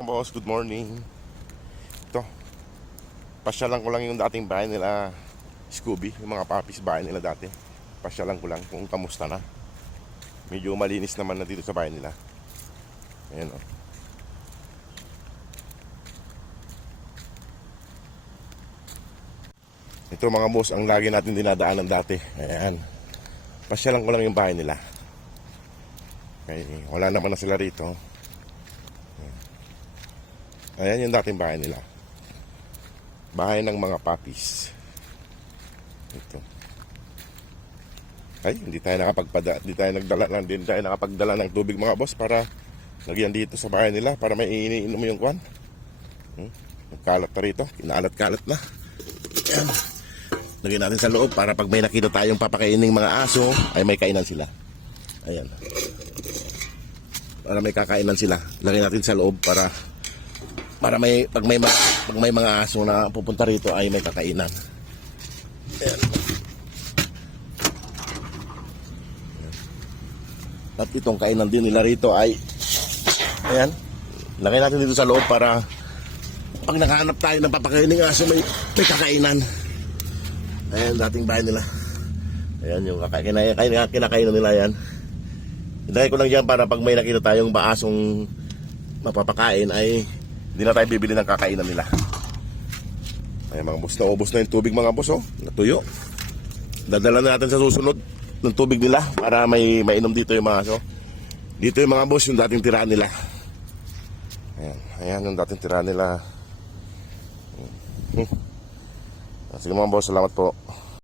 Boss, good morning. Ito, pasyalan ko lang yung dating bahay nila Scooby, yung mga puppies bahay nila dati. Pasyalan ko lang kung kamusta na. Medyo malinis naman na dito sa bahay nila. Ayan o. Ito mga boss, ang lagi natin dinadaanan dati. Ayan. Pasyalan ko lang yung bahay nila. Okay, wala naman na sila rito. Ayan yung dating bahay nila. Bahay ng mga puppies. Ito. Ay, hindi tayo nakapagdala ng tubig mga boss para lagyan dito sa bahay nila para may iniinom yung kwan. Nagkalat na rito, kinaalat-kalat na. Ayan. Lagyan natin sa loob para pag may nakita tayong papakaining mga aso ay may kainan sila. Ayan. Para may kakainan sila. Lagyan natin sa loob para may pag may mga aso na pupunta rito ay may kakainan. Ayan. At itong kainan din nila rito ay ayan. Lagyan natin dito sa loob para pag nakahanap tayo ng papakaining aso may kakainan. Ayan, dating bahay nila. Ayan yung kinakainan nila yan. Ilagay ko lang dyan para pag may nakita tayong baasong mapapakain ay hindi na tayo bibili ng kakainan nila. Ayan mga boss, naubos na yung tubig mga boss, oh. Natuyo. Dadala na natin sa susunod ng tubig nila para may mainom dito yung mga aso. Dito yung mga boss, yung dating tiraan nila. Ayan yung dating tiraan nila. Sige mga boss, salamat po.